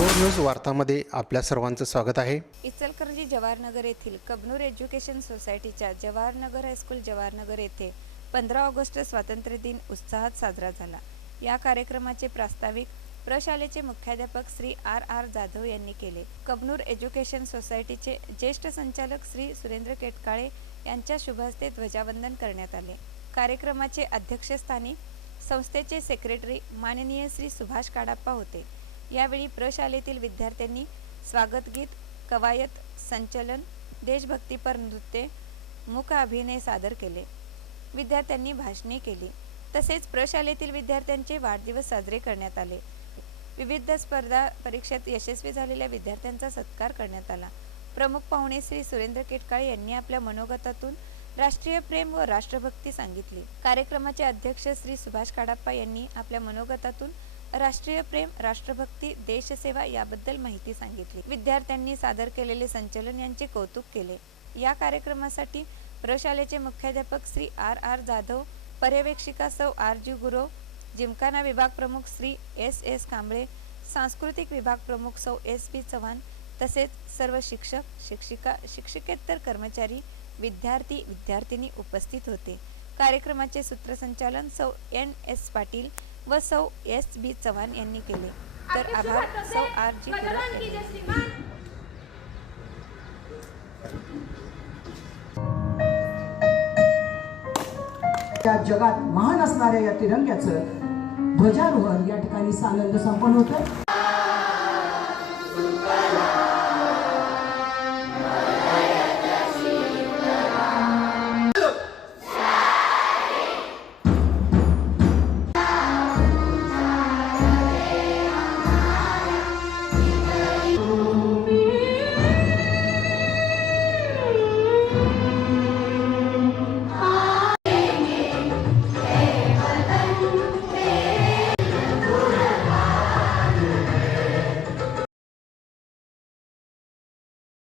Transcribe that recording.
Kabnur news वार्तामध्ये आपल्या सर्वांचं स्वागत आहे। इचलकरंजी जवाहरनगर येथील कबनूर एज्युकेशन सोसायटीच्या जवाहरनगर हायस्कूल जवाहरनगर येथे 15 ऑगस्ट स्वातंत्र्य दिन उत्साहात साजरा झाला। या कार्यक्रमाचे प्रास्ताविक प्रशालेचे मुख्याध्यापक श्री आर जाधव यांनी केले। कबनूर एज्युकेशन सोसायटीचे ज्येष्ठ संचालक श्री सुरेंद्र केटकाळे यांच्या शुभ हस्ते ध्वजावंदन करण्यात आले। कार्यक्रमाचे अध्यक्षस्थानी संस्थेचे सेक्रेटरी माननीय श्री सुभाष काडाप्पा होते। यावेळी प्रशालेतील विद्यार्थ्यांनी स्वागत गीत, कवायत, संचलन, देशभक्तीपर नृत्य, मूक अभिनय सादर केले। विद्यार्थ्यांनी भाषणे केली। तसेच प्रशालेतील विद्यार्थ्यांचे वाढदिवस साजरे करण्यात आले। विविध स्पर्धा परीक्षेत यशस्वी झालेल्या विद्यार्थ्यांचा सत्कार करण्यात आला। प्रमुख पाहुणे श्री सुरेंद्र केटकाळे यांनी आपल्या मनोगतातून राष्ट्रीय प्रेम व राष्ट्रभक्ती सांगितली। कार्यक्रमाचे अध्यक्ष श्री सुभाष काडाप्पा यांनी आपल्या मनोगतातून राष्ट्रीय प्रेम, राष्ट्रभक्ती, देशसेवा याबद्दल माहिती सांगितली। विद्यार्थ्यांनी सादर केलेले संचलन यांचे कौतुक केले। या कार्यक्रमासाठी प्रशालेचे मुख्याध्यापक श्री आर जाधव, पर्यवेक्षिका सौ आर.जी. गुरव, जिमखाना विभाग प्रमुख श्री एस कांबळे, सांस्कृतिक विभाग प्रमुख सौ एस.बी. चव्हाण तसेच सर्व शिक्षक, शिक्षिका, शिक्षकेतर कर्मचारी, विद्यार्थी, विद्यार्थिनी उपस्थित होते। कार्यक्रमाचे सूत्रसंचालन सौ एन.एस. पाटील व सौ एस.बी. चव्हाण यांनी केले, तर आभार सौ आर.जी. गुरव यांनी। त्या जगात महान असणाऱ्या या तिरंग्याचं ध्वजारोहण या ठिकाणी सानंद संपन्न होतं।